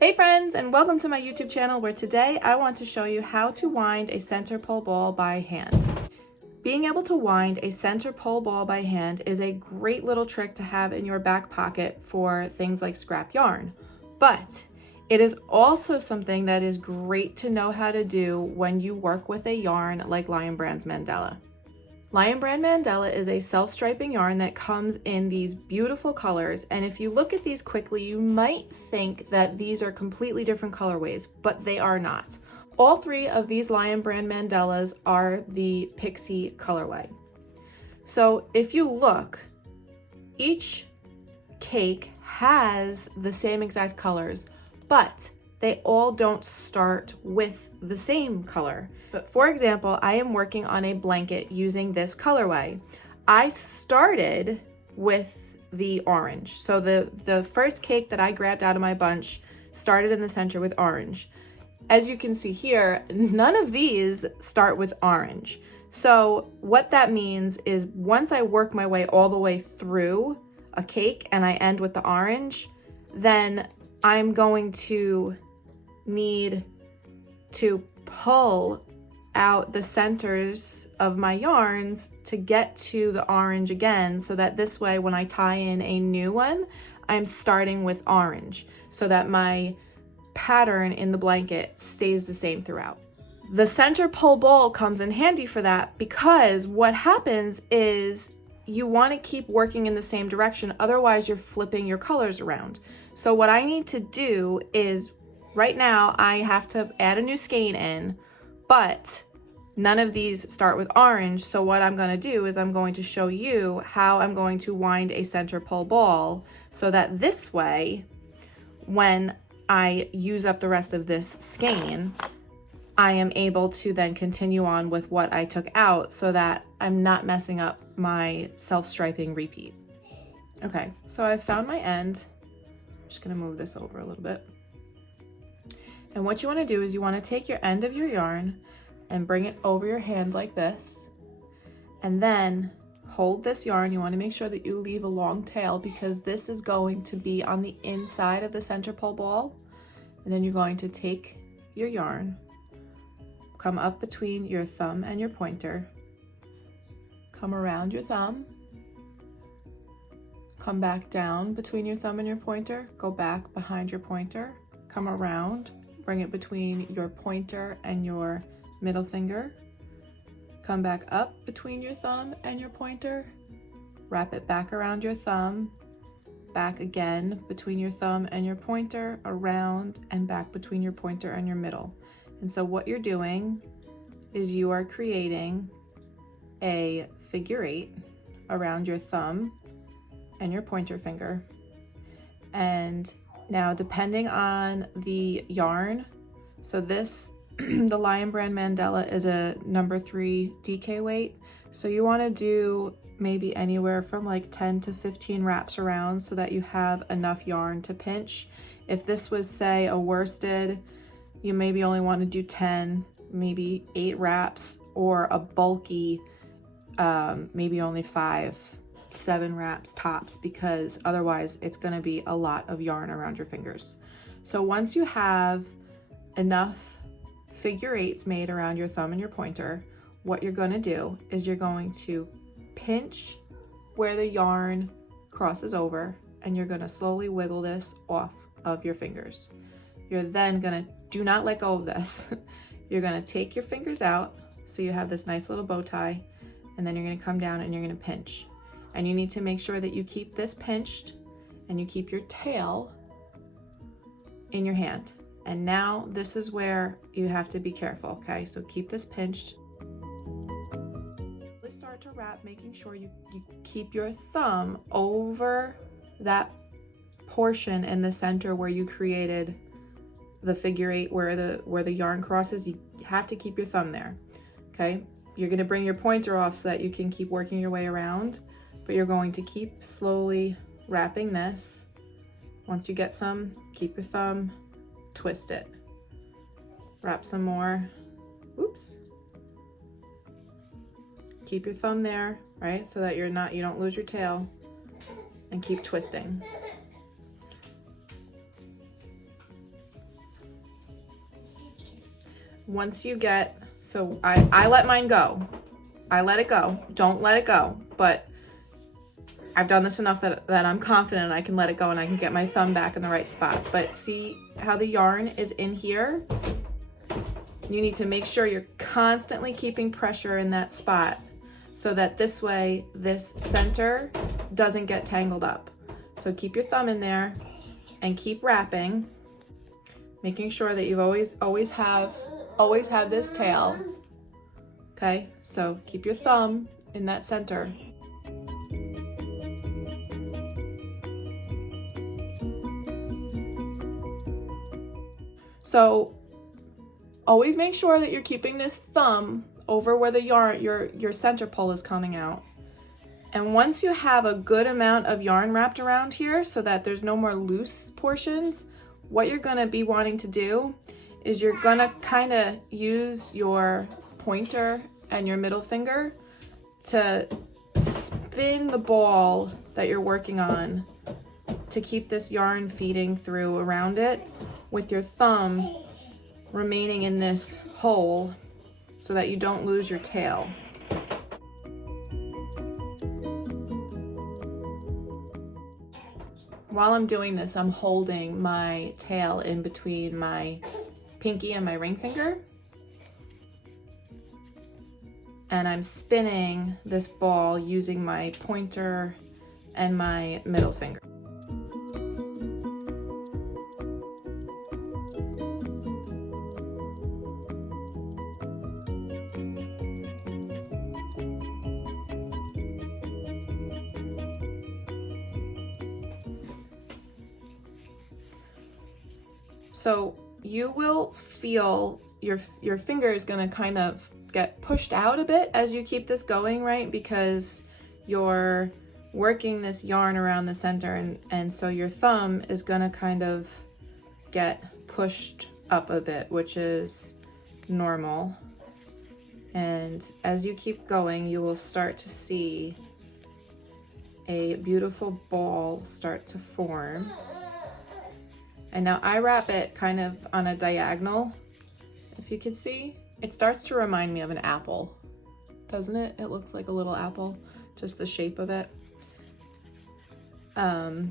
Hey friends, and welcome to my YouTube channel where today I want to show you how to wind a center pole ball by hand. Being able to wind a center pole ball by hand is a great little trick to have in your back pocket for things like scrap yarn, but it is also something that is great to know how to do when you work with a yarn like Lion Brand's Mandala. Lion Brand Mandala is a self-striping yarn that comes in these beautiful colors, and if you look at these quickly, you might think that these are completely different colorways, but they are not. All three of these Lion Brand Mandalas are the Pixie colorway. So if you look, each cake has the same exact colors, but they all don't start with the same color. But for example, I am working on a blanket using this colorway. I started with the orange. So the first cake that I grabbed out of my bunch started in the center with orange. As you can see here, none of these start with orange. So what that means is once I work my way all the way through a cake and I end with the orange, then I'm going to need to pull out the centers of my yarns to get to the orange again, so that this way when I tie in a new one, I'm starting with orange so that my pattern in the blanket stays the same throughout. The center pole ball comes in handy for that because what happens is you want to keep working in the same direction, otherwise you're flipping your colors around. So what I need to do is right now I have to add a new skein in, but none of these start with orange. So what I'm going to do is I'm going to show you how I'm going to wind a center pole ball so that this way, when I use up the rest of this skein, I am able to then continue on with what I took out so that I'm not messing up my self-striping repeat. Okay, so I've found my end. I'm just going to move this over a little bit. And what you want to do is you want to take your end of your yarn and bring it over your hand like this, and then hold this yarn. You want to make sure that you leave a long tail because this is going to be on the inside of the center pole ball. And then you're going to take your yarn, come up between your thumb and your pointer, come around your thumb, come back down between your thumb and your pointer, go back behind your pointer, come around, bring it between your pointer and your middle finger, come back up between your thumb and your pointer, wrap it back around your thumb, back again between your thumb and your pointer, around and back between your pointer and your middle. And so what you're doing is you are creating a figure 8 around your thumb and your pointer finger. And now depending on the yarn, so this, the Lion Brand Mandala is a number 3 DK weight. So you want to do maybe anywhere from like 10 to 15 wraps around so that you have enough yarn to pinch. If this was, say, a worsted, you maybe only want to do 10, maybe 8 wraps, or a bulky, maybe only 5, 7 wraps tops, because otherwise it's going to be a lot of yarn around your fingers. So once you have enough figure 8s made around your thumb and your pointer, what you're going to do is you're going to pinch where the yarn crosses over, and you're going to slowly wiggle this off of your fingers. You're then going to, do not let go of this. You're going to take your fingers out so you have this nice little bow tie, and then you're going to come down and you're going to pinch. And you need to make sure that you keep this pinched and you keep your tail in your hand. And now this is where you have to be careful, okay? So keep this pinched. Really start to wrap, making sure you keep your thumb over that portion in the center where you created the figure 8, where the yarn crosses. You have to keep your thumb there, okay? You're gonna bring your pointer off so that you can keep working your way around, but you're going to keep slowly wrapping this. Once you get some, keep your thumb, twist it, wrap some more, oops, keep your thumb there, right, so that you don't lose your tail, and keep twisting. once you get, so I let mine go. I let it go. Don't let it go. But I've done this enough that I'm confident I can let it go and I can get my thumb back in the right spot. But see how the yarn is in here? You need to make sure you're constantly keeping pressure in that spot so that this way, this center doesn't get tangled up. So keep your thumb in there and keep wrapping, making sure that you've always have this tail. Okay, so keep your thumb in that center. So always make sure that you're keeping this thumb over where the yarn, your center pole is coming out. And once you have a good amount of yarn wrapped around here so that there's no more loose portions, what you're gonna be wanting to do is you're gonna kind of use your pointer and your middle finger to spin the ball that you're working on to keep this yarn feeding through around it, with your thumb remaining in this hole so that you don't lose your tail. While I'm doing this, I'm holding my tail in between my pinky and my ring finger. And I'm spinning this ball using my pointer and my middle finger. So you will feel your finger is going to kind of get pushed out a bit as you keep this going, right? Because you're working this yarn around the center, and so your thumb is going to kind of get pushed up a bit, which is normal. And as you keep going, you will start to see a beautiful ball start to form. And now I wrap it kind of on a diagonal, if you can see. It starts to remind me of an apple, doesn't it? It looks like a little apple, just the shape of it. And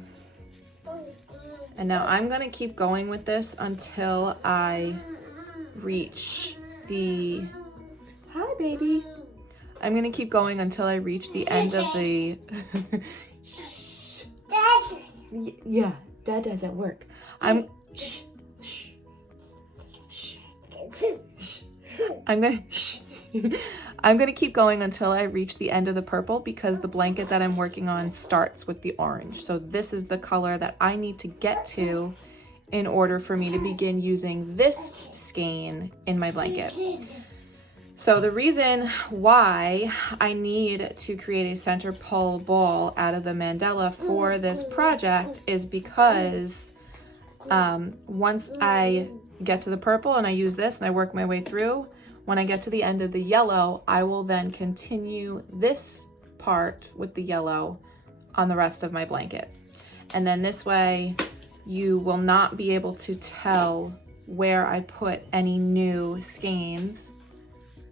now I'm gonna keep going with this until I reach the, hi baby. I'm gonna keep going until I reach the end of the, yeah, Dad does at work. I'm gonna keep going until I reach the end of the purple, because the blanket that I'm working on starts with the orange. So this is the color that I need to get to in order for me to begin using this skein in my blanket. So the reason why I need to create a center pole ball out of the mandala for this project is because once I get to the purple and I use this and I work my way through, when I get to the end of the yellow, I will then continue this part with the yellow on the rest of my blanket. And then this way you will not be able to tell where I put any new skeins.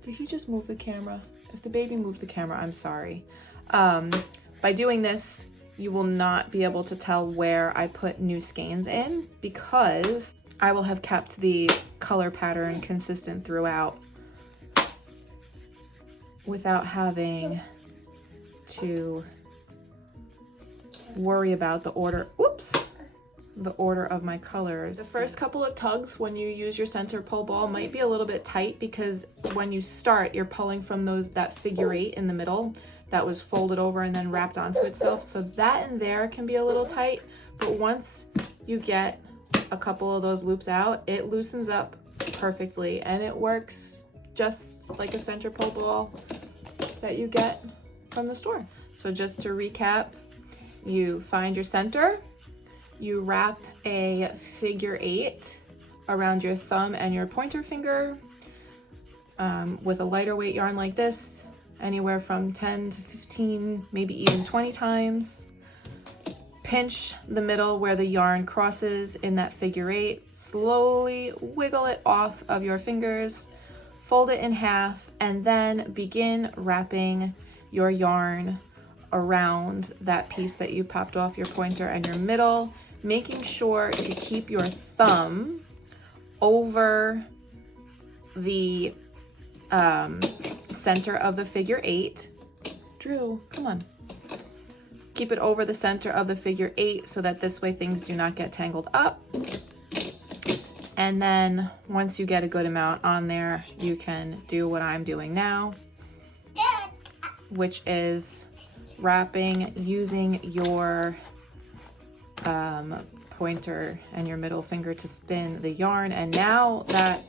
Did he just move the camera? If the baby moved the camera, I'm sorry. By doing this, you will not be able to tell where I put new skeins in, because I will have kept the color pattern consistent throughout without having to worry about the order, the order of my colors. The first couple of tugs when you use your center pole ball might be a little bit tight, because when you start, you're pulling from that figure 8 in the middle that was folded over and then wrapped onto itself. So that in there can be a little tight, but once you get a couple of those loops out, it loosens up perfectly and it works just like a center pole ball that you get from the store. So just to recap, you find your center, you wrap a figure 8 around your thumb and your pointer finger with a lighter weight yarn like this, anywhere from 10 to 15, maybe even 20 times. Pinch the middle where the yarn crosses in that figure 8. Slowly wiggle it off of your fingers fold it in half, and then begin wrapping your yarn around that piece that you popped off your pointer and your middle, making sure to keep your thumb over the center of the figure 8. Drew, come on. Keep it over the center of the figure 8 so that this way things do not get tangled up. And then once you get a good amount on there, you can do what I'm doing now, which is wrapping using your pointer and your middle finger to spin the yarn. And now that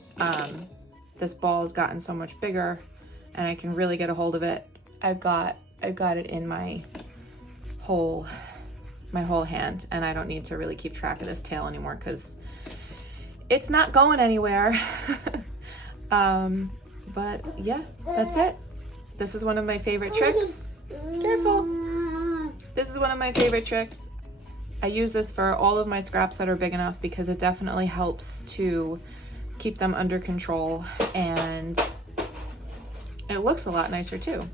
this ball has gotten so much bigger and I can really get a hold of it, I've got it in my whole hand, and I don't need to really keep track of this tail anymore because it's not going anywhere. But yeah, that's it. This is one of my favorite tricks. Careful. This is one of my favorite tricks. I use this for all of my scraps that are big enough because it definitely helps to keep them under control, and it looks a lot nicer too.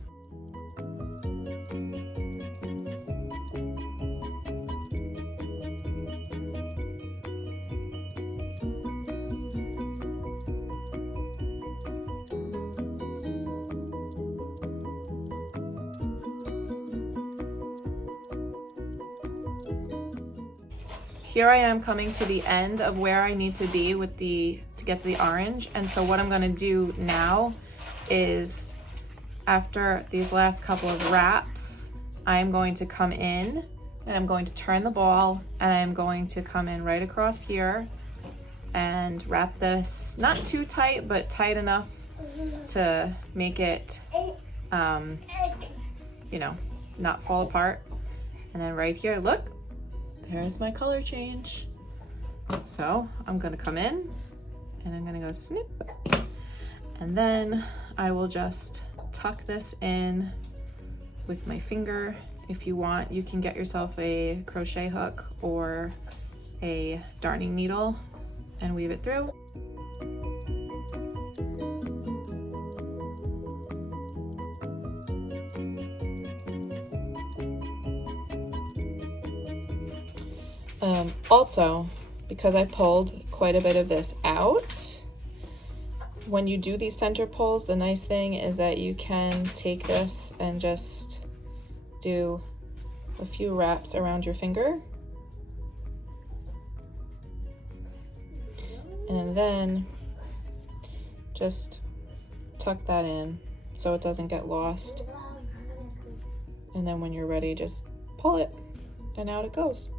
Here I am coming to the end of where I need to be with to get to the orange. And so what I'm gonna do now is, after these last couple of wraps, I'm going to come in and I'm going to turn the ball, and I'm going to come in right across here and wrap this, not too tight, but tight enough to make it, you know, not fall apart. And then right here, look, there's my color change. So I'm gonna come in and I'm gonna go snip, and then I will just tuck this in with my finger. If you want, you can get yourself a crochet hook or a darning needle and weave it through. Also, because I pulled quite a bit of this out, when you do these center pulls, the nice thing is that you can take this and just do a few wraps around your finger. And then just tuck that in so it doesn't get lost. And then when you're ready, just pull it and out it goes.